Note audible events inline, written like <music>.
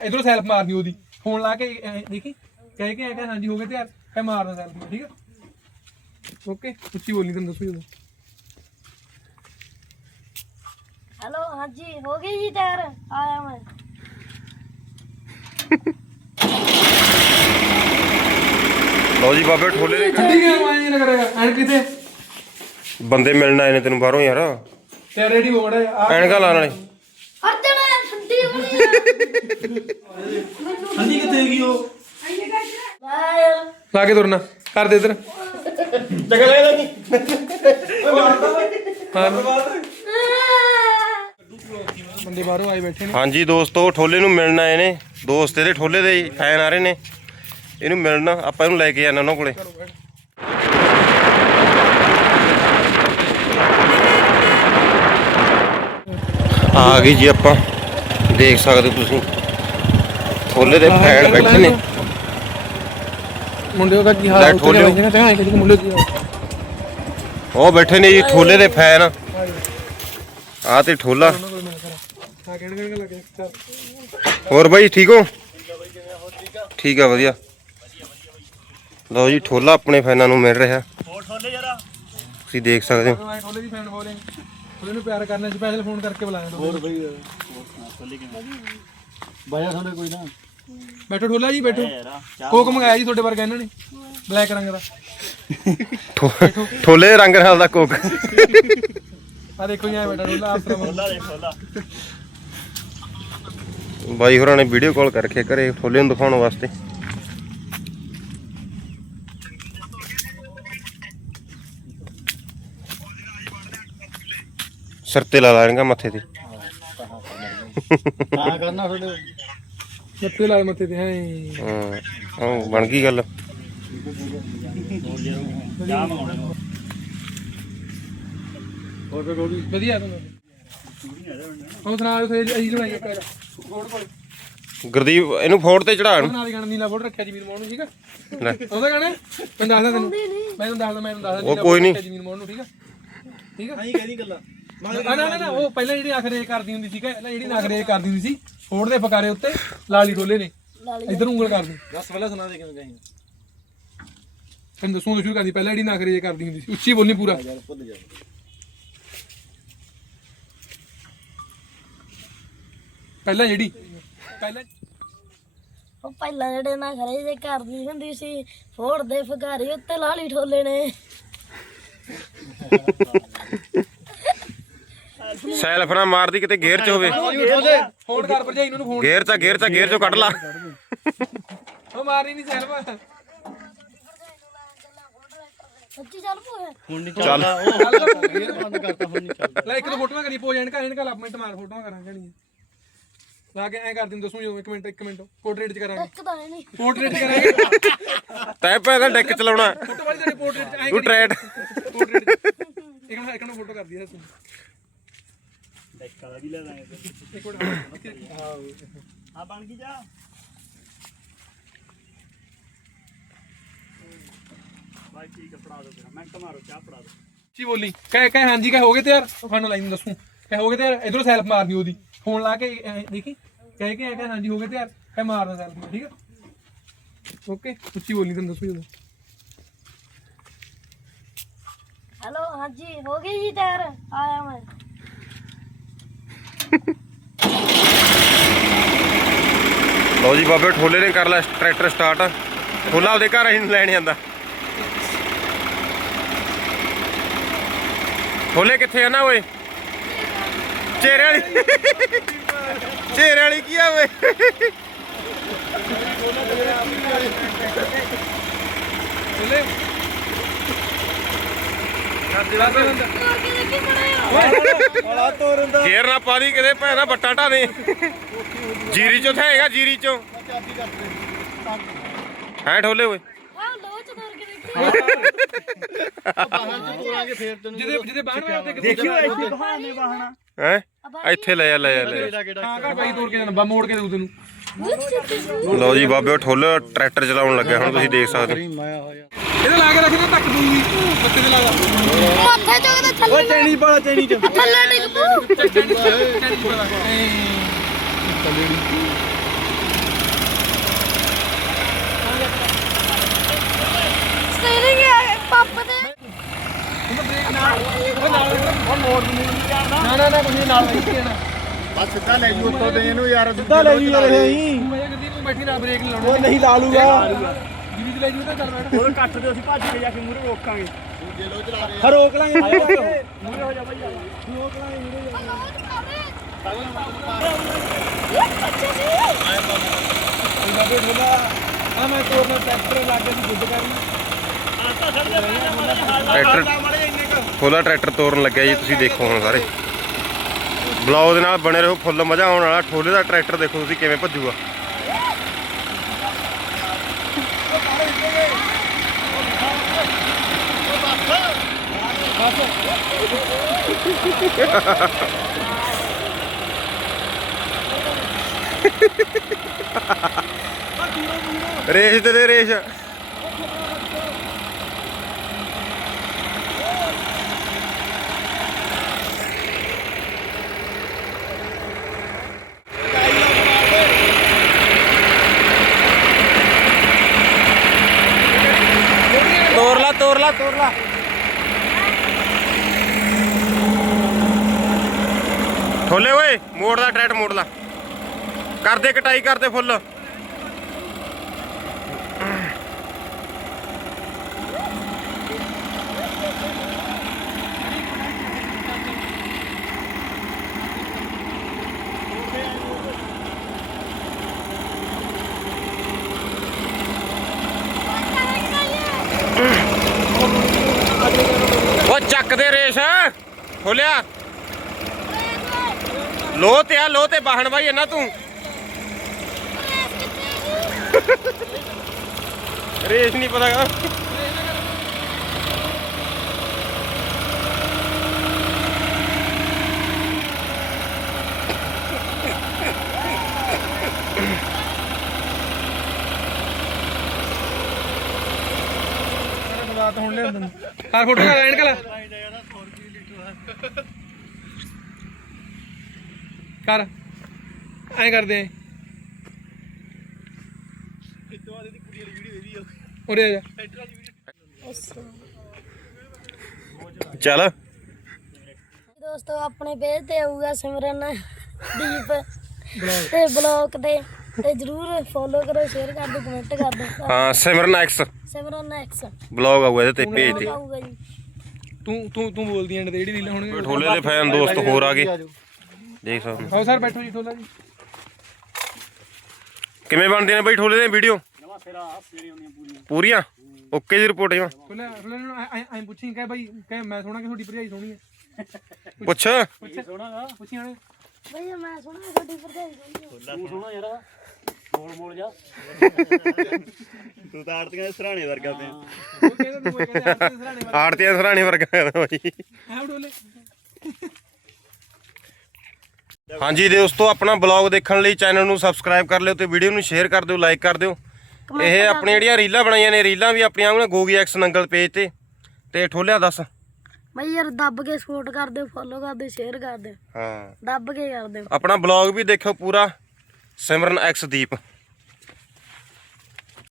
ਇਧਰੋਂ ਸੈਲਫ ਮਾਰਨੀ ਉਹਦੀ ਫੋਨ ਲਾ ਕੇ ਐਂ ਦੇਖੀ ਕਹਿ ਕੇ ਆਇਆ ਹਾਂਜੀ ਹੋ ਗਏ ਤਿਆਰ ਐ ਮਾਰਨਾ ਸੈਲਫ ਠੀਕ ਆ ਓਕੇ ਉੱਚੀ ਬੋਲੀ ਤੈਨੂੰ ਦੱਸੂ ਜਦੋਂ हेलो हाँ जी हो गई जी तैयार आया मैं ਲਓ ਜੀ ਬਾਬੇ ਠੋਲੇ ਦੇ ਗੱਡੀ ਕਿਉਂ ਆਈ ਨਾ ਕਰੇਗਾ ਐਨ ਕਿਤੇ ਬੰਦੇ ਮਿਲਣ ਆਏ ਨੇ ਤੈਨੂੰ ਬਾਹਰੋਂ ਯਾਰ ਤੇ ਰੈਡੀ ਹੋ ਮੜਾ ਆ ਐਨਕਾਂ ਲਾਣ ਵਾਲੇ ਠੰਡੀ ਕਿੱਥੇ ਹੈਗੀ ਉਹ? यार ਲਾ ਕੇ ਤੁਰਨਾ ਕਰ ਦੇ ਇਧਰ। ਜਗ੍ਹਾ ਲੈ ਲੈਣੀ ਹਾਂ। ਬੰਦੇ ਬਾਹਰੋਂ ਆਏ ਬੈਠੇ ਨੇ। ਹਾਂਜੀ ਦੋਸਤੋ ਠੋਲੇ ਨੂੰ ਮਿਲਣ ਆਏ ਨੇ। ਦੋਸਤ ਇਹਦੇ ਠੋਲੇ ਦੇ ਫੈਨ ਆ ਰਹੇ ਨੇ। ਇਹਨੂੰ ਮਿਲਣ ਆਪਾਂ ਇਹਨੂੰ ਲੈ ਕੇ ਜਾਣਾ ਉਹਨਾਂ ਕੋਲੇ। ਆ ਗਈ ਜੀ ਆਪਾਂ। ਦੇਖ ਸਕਦੇ ਹੋ ਤੁਸੀਂ। ਠੋਲੇ ਦੇ ਫੈਨ ਬੈਠੇ ਨੇ। ਮੁੰਡੇ ਉਹਦਾ ਕੀ ਹਾਲ ਠੋਲਿਓ। ਬੈਠੇ ਨੇ ਤੇ ਕਿ ਮੁੰਡੇ ਕੀ ਉਹ ਬੈਠੇ ਨੇ ਜੀ ਠੋਲੇ ਦੇ ਫੈਨ। ਆ ਤੇ ਠੋਲਾ। ਹੋਰ ਬਾਈ ਠੀਕ ਹੋ? ਠੀਕ ਆ ਵਧੀਆ। ਲਓ ਜੀ ਠੋਲਾ ਆਪਣੇ ਫੈਨਾਂ ਨੂੰ ਮਿਲ ਰਿਹਾ। ਹੋਰ ਠੋਲੇ ਜਰਾ। ਤੁਸੀਂ ਦੇਖ ਸਕਦੇ ਹੋ। ਆਏ ਠੋਲੇ ਦੀ ਫੈਨ ਬੋਲੇ ਉਹਦੇ ਨੂੰ ਪਿਆਰ ਕਰਨਾ ਸਪੈਸ਼ਲ ਫੋਨ ਕਰਕੇ ਬੁਲਾਇਆ ਹੋਰ ਬਈ ਕਿਵੇਂ? ਬਾਇਆ ਸਾਡੇ ਕੋਈ ਨਾ। ਬੈਠੋ ਠੋਲਾ ਜੀ ਬੈਠੋ। ਕੋਕ ਮੰਗਾਇਆ ਜੀ ਤੁਹਾਡੇ ਵਰਗਾ ਇਹਨਾਂ ਨੇ ਬਲੈਕ ਰੰਗ ਦਾ। ਠੋਲੇ ਰੰਗ ਨਾਲ ਦਾ ਕੋਕ। ਆ ਦੇਖੋ ਜੀ ਬੈਠਾ ਠੋਲਾ ਆਸਰਾ ਠੋਲਾ ਦੇ ਠੋਲਾ। ਬਾਈ ਹੋਰਾਂ ਨੇ ਵੀਡੀਓ ਕਾਲ ਕਰਕੇ ਘਰੇ ਠੋਲੇ ਨੂੰ ਦਿਖਾਉਣ ਵਾਸਤੇ। ਸਿਰ ਤੇ ਲਾ ਲੈਣਗਾ ਮੱਥੇ ਤੇ। ਤਾਂ ਕਰਨਾ ਤੁਹਾਡੇ ਮੱਥੇ ਲਾਏ ਮੱਥੇ ਤੇ ਹੈ। ਹਾਂ ਉਹ ਬਣ ਗਈ ਗੱਲ। ਚਾਹ ਮੰਗਾਉਣਾ ਹੋਰ ਕੋਈ ਗੋਲੀ ਵਧੀਆ ਤੁਹਾਨੂੰ ਉਹ ਸੁਣਾ ਉਥੇ ਅਜੀ ਲੜਾਈ ਇੱਕ। ਹੈਗਾ ਫੋੜ ਕੋਲ ਗੁਰਦੀਪ ਇਹਨੂੰ ਫੋੜ ਤੇ ਚੜਾਣ ਨਾਲ ਹੀ ਗਾਣਾ ਨੀਲਾ ਫੋੜ ਰੱਖਿਆ ਜਮੀਨ ਮੋਹਨ ਨੂੰ ਠੀਕ ਆ? ਲੈ। ਉਹਦਾ ਗਾਣਾ ਮੈਂ ਦੱਸਦਾ ਤੈਨੂੰ। ਮੈਂ ਤੈਨੂੰ ਦੱਸਦਾ ਮੈਂ ਤੈਨੂੰ ਦੱਸਦਾ ਉਹ ਕੋਈ ਨੀ। ਜਮੀਨ ਮੋਹਨ ਨੂੰ ਠੀਕ ਆ? ਠੀਕ ਆ ਨਹੀਂ ਕਹਿੰਦੀ ਗੱਲਾਂ। ਨਾ ਨਾ ਨਾ, ਉਹ ਪਹਿਲਾਂ ਜਿਹੜੀ ਆਖਰੇ ਕਰਦੀ ਹੁੰਦੀ ਸੀ ਪਹਿਲਾਂ ਜਿਹੜੀ ਆਖਰੇ ਕਰਦੀ ਹੁੰਦੀ ਸੀ ਫੋੜ ਦੇ ਫਕਾਰੇ ਉੱਤੇ ਲਾਲੀ ਢੋਲੇ ਨੇ। ਇਧਰ ਉਂਗਲ ਕਰਦੀ ਦੱਸ ਪਹਿਲਾਂ ਸੁਣਾ ਦੇ ਕਿਵੇਂ ਕਹੀਂ ਤੈਨੂੰ ਦੱਸੂ ਤਾਂ ਸ਼ੁਰੂ ਕਰਦੀ ਪਹਿਲਾਂ ਜਿਹੜੀ ਆਖਰੇ ਕਰਦੀ ਹੁੰਦੀ ਸੀ ਉੱਚੀ ਬੋਲਣੀ ਪੂਰਾ। ਯਾਰ ਭੁੱਲ ਜਾ। ਪਹਿਲਾਂ ਜਿਹੜੀ ਪਹਿਲਾਂ ਉਹ ਪਹਿਲਾਂ ਜਿਹੜੇ ਨਾ ਖਰੇ ਜੇ ਕਰਦੀ ਹੁੰਦੀ ਸੀ ਫੋੜ ਦੇ ਫਗਾਰੇ ਉੱਤੇ ਲਾਲੀ ਠੋਲੇ ਨੇ। ਸੈਲਫ ਨਾ ਮਾਰਦੀ ਕਿਤੇ ਗੇਅਰ 'ਚ ਹੋਵੇ। ਫੋਨ ਕਰ ਭਰਜਾਈ ਨੂੰ ਫੋਨ ਗੇਅਰ 'ਚ ਗੇਅਰ 'ਚ ਗੇਅਰ 'ਚੋਂ ਕੱਢ ਲਾ। ਉਹ ਮਾਰਨੀ ਨਹੀਂ ਸੈਲਫ। ਸੱਚੀ ਚੱਲ ਪੋਏ ਹੁਣ ਨਹੀਂ ਚੱਲ। ਗੇਰ ਬੰਦ ਕਰਤਾ ਹੁਣ ਨਹੀਂ ਚੱਲ ਲੈ ਇੱਕ ਦੋ ਫੋਟੋਆਂ ਕਰੀ ਪੋ ਜਾਣ ਕਾ ਇਹਨਾਂ ਕਾ ਮਿੰਟ ਮਾਰ ਫੋਟੋਆਂ ਕਰਾਂਗੇ ਨਹੀਂ ਲਾ ਕੇ ਐ ਕਰ ਦਿੰਦੇ ਦੱਸੂ ਜਦੋਂ ਇੱਕ ਮਿੰਟ ਇੱਕ ਮਿੰਟ ਪੋਰਟਰੇਟ ਚ ਕਰਾਂਗੇ। ਇੱਕ ਤਾਂ ਹੈ ਨਹੀਂ। ਪੋਰਟਰੇਟ ਚ ਕਰਾਂਗੇ। ਤੈ ਪੈਦਾ ਡੈਕ ਚਲਾਉਣਾ। ਫੋਟੋ ਵਾਲੀ ਤੇਰੇ ਪੋਰਟਰੇਟ ਚ ਐ ਤੂੰ ਪੋਰਟਰੇਟ ਇੱਕ ਮਿੰਟ ਇੱਕ ਮਿੰਟ ਫੋਟੋ ਕਰਦੀ ਹੈ ਤੂੰ ਡੈਕ ਵਾਲਾ ਵੀ ਲੈ ਦਾਂਗੇ ਇੱਕ ਮਿੰਟ ਹਾਂ ਆ ਬਣ ਗਈ ਜਾ ਬਾਈ ਠੀਕ ਹੈ ਫੜਾ ਦੋ ਤੇਰਾ ਮਿੰਟ ਮਾਰੋ ਚਾਹ ਫੜਾ ਦੋ ਕੀ ਬੋਲੀ ਕਹਿ ਕਹਿ ਹਾਂਜੀ ਕਹਿ ਹੋ ਗਏ ਤਿਆਰ ਫਾਈਨਲ ਲਾਈਨ ਦੱਸੂ ਕਹਿ ਹੋ ਗਏ ਤਿਆਰ ਇਧਰੋਂ ਸੈਲਫ ਮਾਰਨੀ ਉਹਦੀ ਫੋਨ ਲਾ ਕੇ ਐਂ ਦੇਖੀ ਕਹਿ ਕੇ ਆਇਆ ਕਹਿ ਹਾਂਜੀ ਹੋ ਗਏ ਤਿਆਰ ਕਹਿ ਮਾਰਨਾ ਸੈਲਫ ਠੀਕ ਆ ਓਕੇ ਉੱਚੀ ਬੋਲੀ ਤੈਨੂੰ ਦੱਸੂ ਜਦੋਂ हेलो हाँ जी हो गई जी तैयार आया मैं ਲਓ ਜੀ ਬਾਬੇ ਠੋਲੇ ਨੇ ਕਰ ਲਿਆ ਟਰੈਕਟਰ ਸਟਾਰਟ ਠੋਲਾ ਉਹਦੇ ਘਰ ਅਸੀਂ ਲੈਣ ਜਾਂਦਾ। ਠੋਲੇ ਕਿੱਥੇ ਆ ਨਾ ਓਏ? ਚੇਰੇ ਵਾਲੀ। ਚੇਰੇ ਵਾਲੀ ਕੀ ਆ ਓਏ? ਬੋਲੇ ਕਰਦੇ ਵਾਸਤੇ ਹੁੰਦਾ ਬੜਾ ਨਾ ਪਾਦੀ ਕਿਤੇ ਭੈਣਾ ਬੱਟਾ ਢਾਣੇ ਜੀਰੀ ਚੋਂ ਤਾਂ ਜੀਰੀ ਚੋਂ। ਹੈ ਠੋਲੇ ਓਏ। ਆਹ ਲੋਚ ਇੱਥੇ ਲੈ ਆ ਲੈ ਕੇ ਜੀ ਬਾਬੇ ਉਹ ਠੋਲ ਟਰੈਕਟਰ ਚਲਾਉਣ ਲੱਗਿਆ ਹੁਣ ਤੁਸੀਂ ਦੇਖ ਸਕਦੇ ਹੋ। ਇਹਦੇ ਲਾ ਕੇ ਰੱਖਦੇ ਧੱਕ ਦੂਗੀ ਬੱਤੇ ਦੇ ਲਾ ਦਾ ਮੱਥੇ ਚੋਂ ਤਾਂ ਥੱਲੇ ਚੈਣੀ ਪਾ ਚੈਣੀ ਚ। ਥੱਲੇ ਡਿੱਗ ਪੂ ਚੈਣੀ ਪਾ ਥੱਲੇ ਡਿੱਗ ਪੂ ਨਹੀਂ ਯਾਰ ਨਾ ਨਾ ਨਾ ਤੁਸੀਂ ਨਾਲ ਲੈ ਕੇ ਬਸ ਸਿੱਧਾ ਲੈ ਜੂ ਉੱਤੋਂ ਦੇ ਇਹਨੂੰ ਯਾਰ। ਸਿੱਧਾ ਲੈ ਜੂ ਇਹ ਹੀ ਮੈਂ ਗੱਡੀ ਨੂੰ ਬੈਠੀ ਨਾ ਬ੍ਰੇਕ ਲਾਉਣਾ। ਉਹ ਨਹੀਂ ਲਾ ਲੂ ਜਿਵੇਂ ਤੇ ਲੈ ਜੂ ਤਾਂ ਚੱਲ ਬੈਠ। ਉਹ ਕੱਟ ਦੇ ਅਸੀਂ ਭੱਜ ਕੇ ਜਾ ਕੇ ਮੂਰੇ ਰੋਕਾਂਗੇ। ਜੇ ਲੋ ਚਲਾ ਰਹੇ ਹਾਂ ਰੋਕ ਲਾਂਗੇ ਮੂਰੇ ਹੋ ਜਾ ਭਾਈ ਯਾਰ ਰੋਕ ਲਾਂਗੇ ਵੀਰੇ ਆ ਮੈਂ ਕੋਰਨਰ ਟਰੈਕਟਰ ਲਾ ਕੇ ਗੁੱਡ ਕਰਨੀ ਟਰੈਕਟਰ ਤੋਰਨ ਲੱਗਿਆ ਜੀ ਤੁਸੀਂ ਦੇਖੋ ਹੁਣ ਸਾਰੇ। ਬਲੌਗ ਦੇ ਨਾਲ ਬਣੇ ਰਹੋ ਫੁੱਲ ਮਜ਼ਾ ਆਉਣ ਵਾਲਾ। ਠੋਲੇ ਦਾ ਟਰੈਕਟਰ ਦੇਖੋ ਤੁਸੀਂ ਕਿਵੇਂ ਭੱਜੂਗਾ। ਰੇਸ ਤੇ ਦੇ ਰੇਸ ਤੋਰ ਲਾ ਤੋਰ ਲਾ ਤੋਰ ਓਏ, ਮੋੜ ਦਾ ਟਰੈਟ ਮੋੜ ਲਾ। ਕਰਦੇ ਕਟਾਈ, ਕਰਦੇ ਫੁੱਲ। ਉਹ ਚੱਕਦੇ ਰੇਸ। ਖੋਲਿਆ। ਲੋ ਤੇ ਆ ਲੋ ਤੇ ਬਾਹਣ ਬਾਈ ਇਹਨਾਂ ਤੂੰ। ਰੇਸ ਨਹੀਂ ਪਤਾ ਹਰ ਫੋਟੋ ਦਾ ਐਨਕ ਕਰ। ਐਂ ਕਰਦੇ। ਉਰੇ ਆ ਜਾ। ਚੱਲ। ਦੋਸਤੋ ਆਪਣੇ ਪੇਜ ਤੇ ਆਊਗਾ ਸਿਮਰਨ ਦੀਪ ਤੇ ਬਲੌਗ ਤੇ। ਤੇ ਜਰੂਰ ਫੋਲੋ ਕਰੋ ਸ਼ੇਅਰ ਕਰ ਦਿਓ ਕਮੈਂਟ ਕਰ ਦਿਓ। ਹਾਂ Simran X Simran X blog ਆਊਗਾ ਇਹਦੇ ਤੇ ਪੇਜ ਤੇ। ਆਊਗਾ ਜੀ। ਤੂੰ ਤੂੰ ਤੂੰ ਬੋਲਦੀ ਐਂਡ ਤੇ ਜਿਹੜੀ ਰੀਲ ਹੋਣਗੇ ਠੋਲੇ ਦੇ ਫੈਨ ਦੋਸਤ ਹੋਰ ਆ ਗਏ। ਦੇਖ ਸਕਦੇ ਹੋ। ਸਰ ਬੈਠੋ ਜੀ ਠੋਲਾ ਜੀ। ਕਿਵੇਂ ਬਣਦੀਆਂ ਨੇ ਬਾਈ ਠੋਲੇ ਦੀਆਂ ਵੀਡੀਓ? ਨਵਾਂ ਸਿਰਾ ਸਵੇਰੇ ਹੁੰਦੀਆਂ ਪੂਰੀਆਂ। ਪੂਰੀਆਂ? ਓਕੇ ਜੀ ਰਿਪੋਰਟ ਜਮਾ ਠੋਲਾ ਠੋਲਾ ਨੂੰ ਐਂ ਐਂ ਪੁੱਛੀ ਕਹੇ ਬਾਈ ਕਹੇ ਮੈਂ ਸੋਹਣਾ ਕਿ ਤੁਹਾਡੀ ਭਰਜਾਈ ਸੋਹਣੀ ਹੈ? <laughs> ਪੁੱਛ। ਇਹ ਸੋਹਣਾ ਗਾ? ਪੁੱਛੀ ਹਣੇ। ਭਈਆ ਮੈਂ ਸੁਣਾ ਤੁਹਾਡੀ ਭਰਜਾਈ ਸੁਣੀ ਤੂੰ ਸੋਹਣਾ ਯਾਰ ਮੋੜ ਮੋੜ ਜਾ। ਤੂੰ ਤਾਂ ਆੜਤੀਆਂ ਦੇ ਸਰਾਣੇ ਵਰਗਾ ਪਿਆ ਉਹ ਕਹਿੰਦਾ ਤੂੰ ਸਰਾਣੇ ਆੜਤੀਆਂ ਵਰਗਾ ਹੈ ਬਾਈ। ਹੈ ਠੋਲੇ ਹਾਂਜੀ ਦੋਸਤੋ ਆਪਣਾ ਬਲੌਗ ਦੇਖਣ ਲਈ ਚੈਨਲ ਨੂੰ ਸਬਸਕ੍ਰਾਈਬ ਕਰ ਲਿਓ ਤੇ ਵੀਡੀਓ ਨੂੰ ਸ਼ੇਅਰ ਕਰ ਦਿਓ ਲਾਈਕ ਕਰ ਦਿਓ। ਇਹ ਆਪਣੀਆਂ ਜਿਹੜੀਆਂ ਰੀਲਾਂ ਬਣਾਈਆਂ ਨੇ ਰੀਲਾਂ ਵੀ ਆਪਣੀਆਂ ਆਉਣ ਗੋਗੀ ਐਕਸ ਨੰਗਲ ਪੇਜ ਤੇ। ਤੇ ਠੋਲਿਆ ਦੱਸ। ਬਈ ਯਾਰ ਦੱਬ ਕੇ ਸਪੋਰਟ ਕਰ ਦਿਓ ਫੋਲੋ ਕਰ ਦਿਓ ਸ਼ੇਅਰ ਕਰ ਦਿਓ। ਹਾਂ। ਦੱਬ ਕੇ ਕਰ ਦਿਓ। ਆਪਣਾ ਬਲੌਗ ਵੀ ਦੇਖਿਓ ਪੂਰਾ। ਸਿਮਰਨ ਐਕਸ ਦੀਪ।